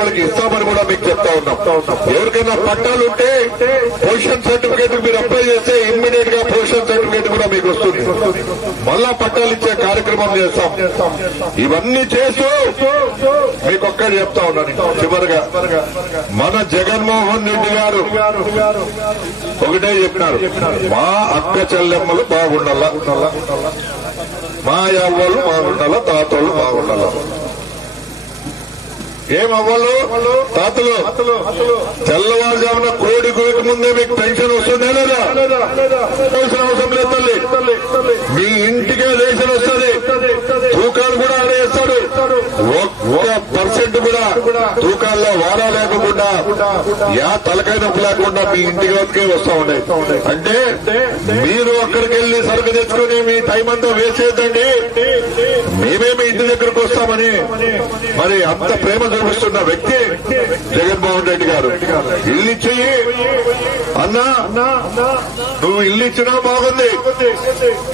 వాళ్ళకి ఇస్తామని కూడా మీకు చెప్తా ఉన్నాం. ఎవరికైనా పట్టాలు ఉంటే పొజిషన్ సర్టిఫికేట్ మీరు అప్లై చేస్తే ఇమ్మీడియట్గా పొజిషన్ సర్టిఫికేట్ కూడా మీకు వస్తుంది. మళ్ళా పట్టాలు ఇచ్చే కార్యక్రమం చేస్తాం. ఇవన్నీ చేస్తూ మీకు ఒక్కటి చెప్తా ఉన్నాను చివరిగా మన జగన్మోహన్ రెడ్డి గారు ఒకటే చెప్పినారు. మా అక్క చెల్లెమ్మలు బాగుండాల? మా యవ్వలు బాగుండాల? తాతలు బాగుండాల? ఏం అవ్వలు? తాతలు తెల్లవారుజామున కోడి కోటి ముందే మీకు పెన్షన్ వస్తుందే లేదా? అవసరం అవసరం లేదు తల్లి. మీ ఇంటికే రేషన్ వస్తుంది. తూకాలు కూడా ఆడేస్తాడు వేస్తాడు పర్సెంట్ కూడా తూకాల్లో వారా లేకుండా యా తలకాయ నొప్పి లేకుండా మీ ఇంటికి వద్దకే వస్తా ఉన్నాయి అంటే మీరు అక్కడికి వెళ్ళి సరుకు తెచ్చుకుని మీ టైం అంతా వేస్ట్ చేద్దండి మేమే మీ దగ్గరకు వస్తామని. మరి అంత ప్రేమ చూపిస్తున్న వ్యక్తి జగన్మోహన్ రెడ్డి గారు. ఇల్లు ఇచ్చి అన్నా నువ్వు ఇల్లు ఇచ్చినా బాగుంది.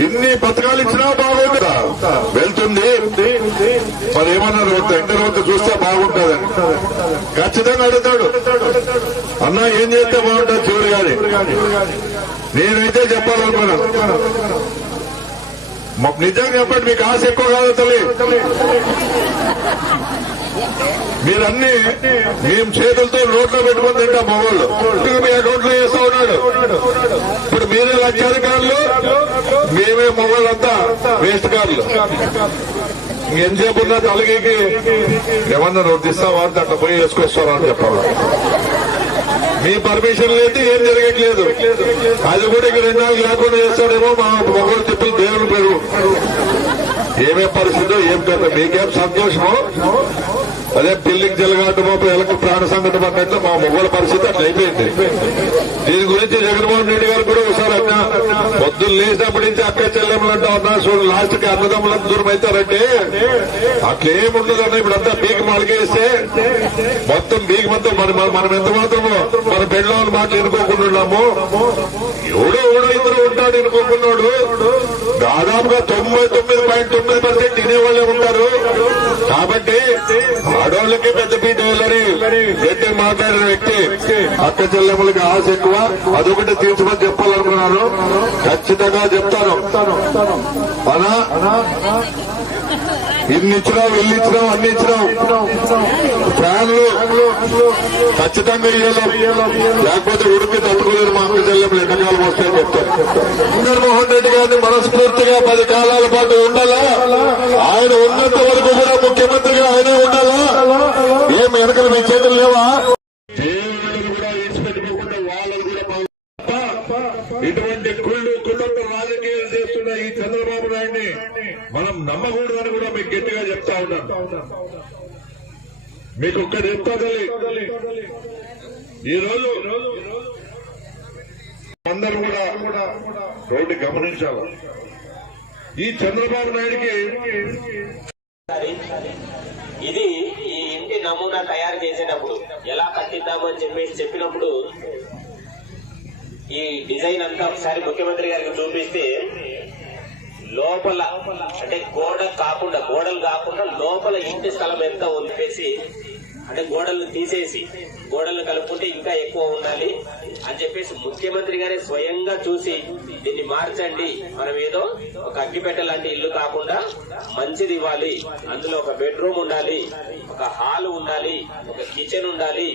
ఇన్ని పథకాలు ఇచ్చినా బాగుంది. వెళ్తుంది. మరి ఏమన్నారు? ఎండ రోజు చూస్తే బాగుంటుందని. ఖచ్చితంగా అడుగుతాడు. అన్నా ఏం చేస్తే బాగుంటుంది చివరి గాని నేనైతే చెప్పాలనుకున్నాను. నిజంగా చెప్పండి మీకు ఆశ ఎక్కువ కాదు తల్లి. మీరన్నీ మేము చేతులతో నోట్లో పెట్టుకుని తింటాం మొగోళ్ళు మీ అకౌంట్లో వేస్తా ఉన్నాడు. ఇప్పుడు మీరే లక్షాధికారులు మేమే మొగోళ్ళంతా వేస్ట్ కార్లు. ఎంతసేపు ఉన్నా తలగికి ఏమన్నా నోట్ ఇస్తావా అంటే అట్లా పోయి వేసుకొస్తారా అని చెప్పాలి? మీ పర్మిషన్ లేదు ఏం జరగట్లేదు. అది కూడా ఇక్కడ ఎన్నాళ్ళు లేకుండా చేస్తాడేమో మా మొగలు చెప్పి దేవుని పేరు. ఏమేం పరిస్థితో ఏం కదా మీకేం సంతోషమో? అదే బిల్డింగ్ జలగాటమో పిల్లలకు ప్రాణ సంఘటన అన్నట్లు మా మొగల పరిస్థితి అట్లా అయిపోయింది. దీని గురించి జగన్మోహన్ రెడ్డి గారు కూడా ఒకసారి అన్న పొద్దున్న లేచినప్పటి నుంచి అక్క చెల్లెమ్మలు అంటా ఉన్నా చూడు లాస్ట్కి అన్నదమ్ములకు దూరం అవుతారంటే అట్లేముండదు అన్న ఇప్పుడు అంతా బీకి మలిగేస్తే మొత్తం బీకి మొత్తం మన మనం ఎంత మాత్రమో మన పెళ్ళ మాటలు ఎన్నుకోకుండా ఉన్నాము ఎవడో ఎవడో ఇద్దరు ఉంటారు. ఎన్నుకోకున్నాడు దాదాపుగా తొంభై తొమ్మిది పాయింట్ తొమ్మిది పర్సెంట్ తినేవాళ్ళే ఉంటారు. కాబట్టి ఆడవాళ్ళకి పెద్ద పీట వెళ్ళని గట్టి మాట్లాడిన వ్యక్తి. అక్క చెల్లెములకి ఆశ ఎక్కువ. అదొకటి తీర్చమని చెప్పాలనుకున్నాను ఖచ్చితంగా చెప్తాను. ఇన్ని ఇచ్చినావు ఇల్లు ఇచ్చినావు అన్ని ఇచ్చినాం ఫ్యాన్లు ఖచ్చితంగా ఇవ్వలేం లేకపోతే ఉడిపి తట్టుకోలేరు మా అక్క చెల్లెములు ఎండకాలం వస్తాయని చెప్తారు. జగన్మోహన్ రెడ్డి గారిని మనస్ఫూర్తిగా పది కాలాల పాటు ఉండాలా? ఆయన ఉన్నంత వరకు కూడా ముఖ్యమంత్రిగా ఆయనే ఉండాలా? ఏం వెనకలు మీ చేతులు లేవా? ఇటువంటి కుళ్ళు కుటుంబ రాజకీయాలు ఈ చంద్రబాబు నాయుడిని మనం నమ్మకూడదు అని కూడా మీకు గట్టిగా చెప్తా ఉన్నాను. మీకు ఒక్కటి చెప్తా తల్లి. ఈరోజు అందరూ కూడా రోడ్డు గమనించాలి? ఈ చంద్రబాబు నాయుడికి ఇది ఈ ఇంటి నమూనా తయారు చేసేటప్పుడు ఎలా కట్టిద్దామని చెప్పేసి చెప్పినప్పుడు ఈ డిజైన్ అంతా ఒకసారి ముఖ్యమంత్రి గారికి చూపిస్తే లోపల అంటే గోడ కాకుండా గోడలు కాకుండా లోపల ఇంటి స్థలం ఎంత ఉందేసి అంటే గోడలు తీసేసి గోడలు కలుపుకుంటే ఇంకా ఎక్కువ ఉండాలి అని చెప్పేసి ముఖ్యమంత్రి గారే స్వయంగా చూసి దీన్ని మార్చండి. మనం ఏదో ఒక అగ్గిపెట్ట లాంటి ఇల్లు కాకుండా మంచిది ఇవ్వాలి. అందులో ఒక బెడ్రూమ్ ఉండాలి ఒక హాల్ ఉండాలి ఒక కిచెన్ ఉండాలి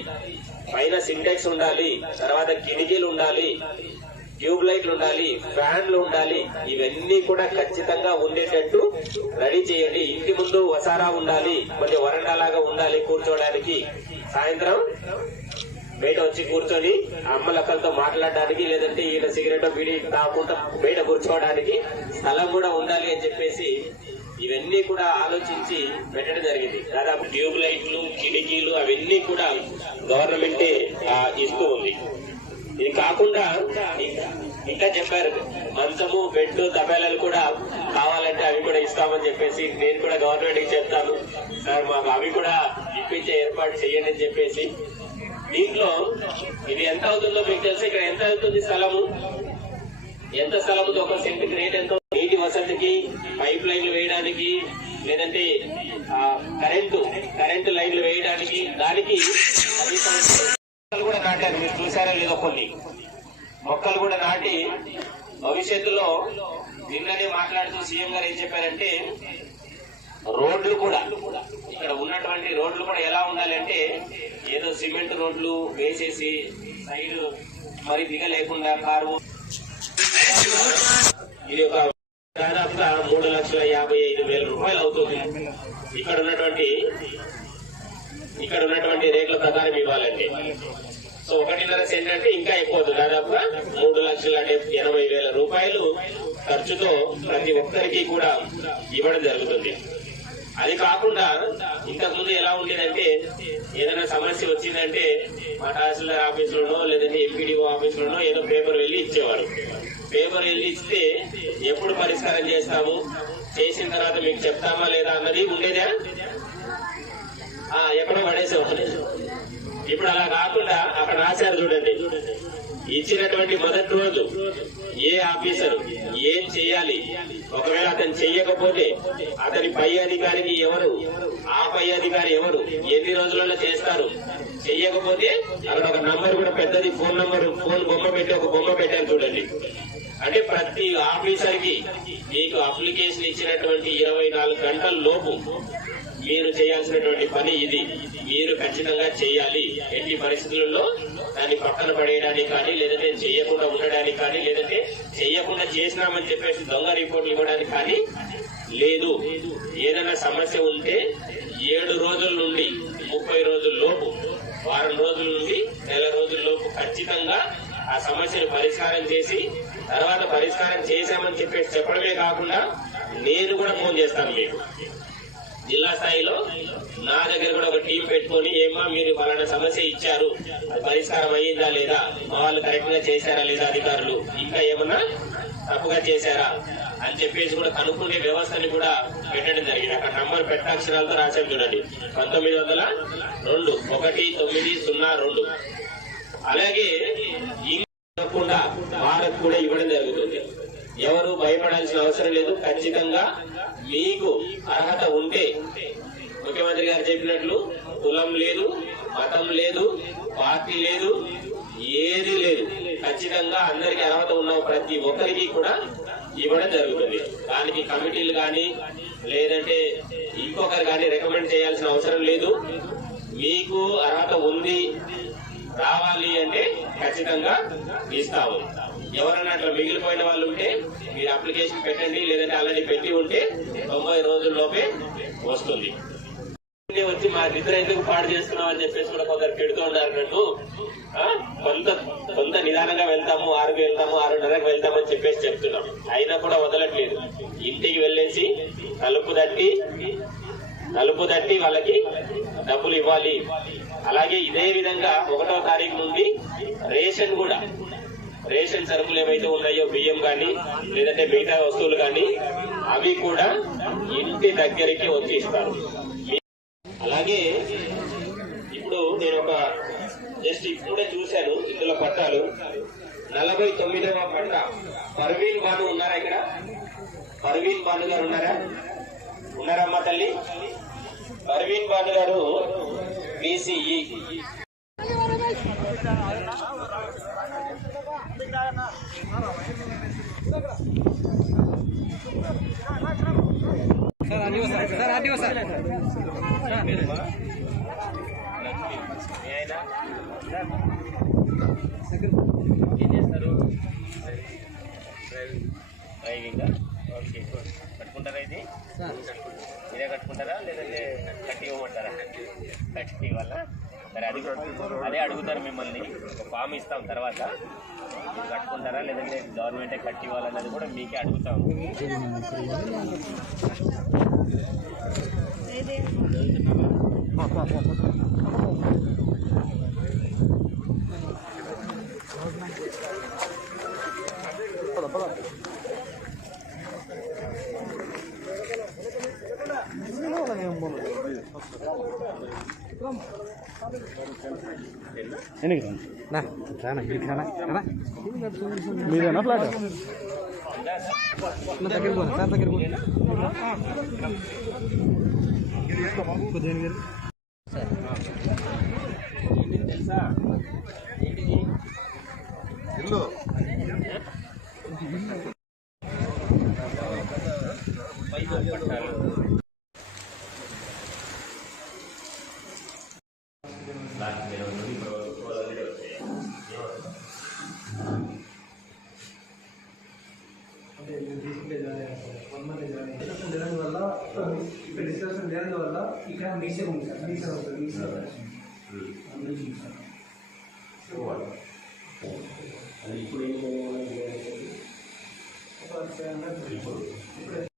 పైన సింటెక్స్ ఉండాలి తర్వాత కిటికీలు ఉండాలి ట్యూబ్ లైట్లు ఉండాలి ఫ్యాన్లు ఉండాలి ఇవన్నీ కూడా ఖచ్చితంగా ఉండేటట్టు రెడీ చేయండి. ఇంటి ముందు వసారా ఉండాలి కొంచెం వరండా లాగా ఉండాలి కూర్చోవడానికి సాయంత్రం బయట వచ్చి కూర్చొని అమ్మలక్కలతో మాట్లాడడానికి లేదంటే ఈయన సిగరెట్ బీడి తాకుండా బయట కూర్చోవడానికి స్థలం కూడా ఉండాలి అని చెప్పేసి ఇవన్నీ కూడా ఆలోచించి పెట్టడం జరిగింది. దాదాపు ట్యూబ్ లైట్లు కిటికీలు అవన్నీ కూడా గవర్నమెంటే ఇస్తూ ఉంది. ఇది కాకుండా ఇంకా- ఇంకా చెప్పారు. మంచము బెడ్ తబేలాలు కూడా కావాలంటే అవి కూడా ఇస్తామని చెప్పేసి నేను కూడా గవర్నమెంట్కి చెప్తాను. సార్ మాకు అవి కూడా ఇప్పించే ఏర్పాటు చేయండి అని చెప్పేసి. దీంట్లో ఇది ఎంత అవుతుందో మీకు తెలిసి ఇక్కడ ఎంత అవుతుంది స్థలము? ఎంత స్థలముతో ఒక సెంటుకి రేట్ ఎంత? నీటి వసతికి పైప్ లైన్లు వేయడానికి లేదంటే కరెంటు కరెంటు లైన్లు వేయడానికి దానికి నాటారు మీరు చూసారో లేదో కొన్ని. మొక్కలు కూడా నాటి భవిష్యత్తులో నిన్ననే మాట్లాడుతూ సీఎం గారు ఏం చెప్పారంటే రోడ్లు కూడా ఇక్కడ ఉన్నటువంటి రోడ్లు కూడా ఎలా ఉండాలంటే ఏదో సిమెంట్ రోడ్లు వేసేసి సైడ్ మరి దిగ లేకుండా కారు ఇది ఒక దాదాపుగా మూడు లక్షల యాభై ఐదు వేల రూపాయలు అవుతుంది. ఇక్కడ ఉన్నటువంటి ఇక్కడ ఉన్నటువంటి రేట్ల ప్రకారం ఇవ్వాలండి. సో ఒకటిన్నర సెంట్ అంటే ఇంకా ఎక్కువ దాదాపుగా మూడు లక్షల ఎనభై వేల రూపాయలు ఖర్చుతో ప్రతి ఒక్కరికి కూడా ఇవ్వడం జరుగుతుంది. అది కాకుండా ఇంతకుముందు ఎలా ఉండేదంటే ఏదైనా సమస్య వచ్చిందంటే మా తహసీల్దార్ ఆఫీసులోనో లేదంటే ఎంపీడీఓ ఆఫీసులోనో ఏదో పేపర్ వెళ్ళి ఇచ్చేవారు. పేపర్ వెళ్ళి ఇస్తే ఎప్పుడు పరిష్కారం చేస్తాము? చేసిన తర్వాత మీకు చెప్తామా లేదా అన్నది ఉండేదా? ఎక్కడో పడేసేవాళ్ళు ఇప్పుడు అలా కాకుండా అక్కడ రాశారు చూడండి. ఇచ్చినటువంటి మొదటి రోజు ఏ ఆఫీసర్ ఏం చేయాలి? ఒకవేళ అతను చెయ్యకపోతే అతని పై అధికారికి ఎవరు? ఆ పై అధికారి ఎవరు? ఎన్ని రోజులలో చేస్తారు? చెయ్యకపోతే అక్కడ ఒక నంబర్ కూడా పెద్దది. ఫోన్ నంబర్ ఫోన్ బొమ్మ పెట్టి ఒక బొమ్మ పెట్టాను చూడండి. అంటే ప్రతి ఆఫీసర్కి మీకు అప్లికేషన్ ఇచ్చినటువంటి ఇరవై నాలుగు గంటల లోపు మీరు చేయాల్సినటువంటి పని ఇది. మీరు ఖచ్చితంగా చేయాలి. ఎన్ని పరిస్థితులలో దాన్ని పక్కన పడేయడానికి కానీ లేదంటే చేయకుండా ఉండడానికి కానీ లేదంటే చేయకుండా చేసినామని చెప్పేసి దొంగ రిపోర్ట్లు ఇవ్వడానికి కానీ లేదు. ఏదైనా సమస్య ఉంటే ఏడు రోజుల నుండి ముప్పై రోజుల లోపు వారం రోజుల నుండి నెల రోజుల లోపు ఖచ్చితంగా ఆ సమస్యను పరిష్కారం చేసి తర్వాత పరిష్కారం చేశామని చెప్పేసి చెప్పడమే కాకుండా నేను కూడా ఫోన్ చేస్తాను మీకు. జిల్లా స్థాయిలో నా దగ్గర కూడా ఒక టీం పెట్టుకొని ఏమా మీరు ఫలానా సమస్య ఇచ్చారు. అది పరిష్కారం అయ్యిందా లేదా? మా వాళ్ళు కరెక్ట్గా చేశారా లేదా అధికారులు? ఇంకా ఏమన్నా తప్పుగా చేశారా? అని చెప్పేసి కూడా కనుక్కునే వ్యవస్థని కూడా పెట్టడం జరిగింది. అక్కడ నంబర్ పెట్టాక్షరాలతో రాశాం చూడండి. పంతొమ్మిది వందల రెండు. ఒకటి తొమ్మిది సున్నా రెండు. అలాగే తప్పకుండా భారత్ కూడా ఇవ్వడం జరుగుతుంది. ఎవరు భయపడాల్సిన అవసరం లేదు. ఖచ్చితంగా మీకు అర్హత ఉంటే ముఖ్యమంత్రి గారు చెప్పినట్లు కులం లేదు మతం లేదు పార్టీ లేదు ఏది లేదు. ఖచ్చితంగా అందరికి అర్హత ఉన్న ప్రతి ఒక్కరికి కూడా ఇవ్వడం జరుగుతుంది. దానికి కమిటీలు కానీ లేదంటే ఇంకొకరు కానీ రికమెండ్ చేయాల్సిన అవసరం లేదు. మీకు అర్హత ఉంది రావాలి అంటే ఖచ్చితంగా ఇస్తాము. ఎవరైనా అట్లా మిగిలిపోయిన వాళ్ళు ఉంటే మీరు అప్లికేషన్ పెట్టండి లేదంటే ఆల్రెడీ పెట్టి ఉంటే తొంభై రోజుల్లోపే వస్తుంది. వచ్చి మా నిద్ర ఎందుకు పాడు చేస్తున్నాం అని చెప్పేసి కూడా కొందరు పెడుతూ ఉన్నారు నన్ను. కొంత కొంత నిదానంగా వెళ్తాము ఆరుకు వెళ్తాము ఆరున్నరకు వెళ్తామని చెప్పేసి చెప్తున్నాం. అయినా కూడా వదలట్లేదు. ఇంటికి వెళ్ళేసి తలుపు తట్టి తలుపు తట్టి వాళ్ళకి డబ్బులు ఇవ్వాలి. అలాగే ఇదే విధంగా ఒకటో తారీఖు నుండి రేషన్ కూడా. రేషన్ సరుకులు ఏవైతే ఉన్నాయో బియ్యం కానీ లేదంటే మిగతా వస్తువులు కానీ అవి కూడా ఇంటి దగ్గరికి వచ్చి ఇస్తారు. అలాగే ఇప్పుడు నేను ఒక జస్ట్ ఇప్పుడే చూశాను ఇందులో పట్టాలు. నలభై తొమ్మిదవ పట్ట. పర్వీన్ బాను ఉన్నారా ఇక్కడ? పర్వీన్ బాను గారు ఉన్నారా? ఉన్నారమ్మా తల్లి? పర్వీన్ బాను గారు BCE sir RDO sir sir RDO sir ఏం చేస్తారు డ్రైవింగ్ ఓకే గుడ్. కట్టుకుంటారా ఇది? మీరే కట్టుకుంటారా? లేదంటే కట్టి ఇవ్వమంటారా? కట్టి ఇవ్వాల? సరే అది అదే అడుగుతారు మిమ్మల్ని. ఒక ఫామ్ ఇస్తాం తర్వాత. కట్టుకుంటారా? లేదంటే గవర్నమెంటే కట్టి ఇవ్వాలన్నది కూడా మీకే అడుగుతాం నా రానా ఇక్కడికి రానా రానా మీదేనా ఫ్లాట్ నా దగ్గర పో సార్ దగ్గర పో తెలుసా ఏంటిది ఇల్లు పైకి పట్టాలి లాస్ట్ ఇరవై నుండి ఇప్పుడు ఆల్రెడీ వచ్చాయి జరగడం వల్ల ఇక్కడ డిస్కషన్ జరగడం వల్ల ఇక్కడ మీసే ఉంది సార్. మీసే ఉంటుంది మీసే అది. ఇప్పుడు ఏం చేయాలి ఇప్పుడు.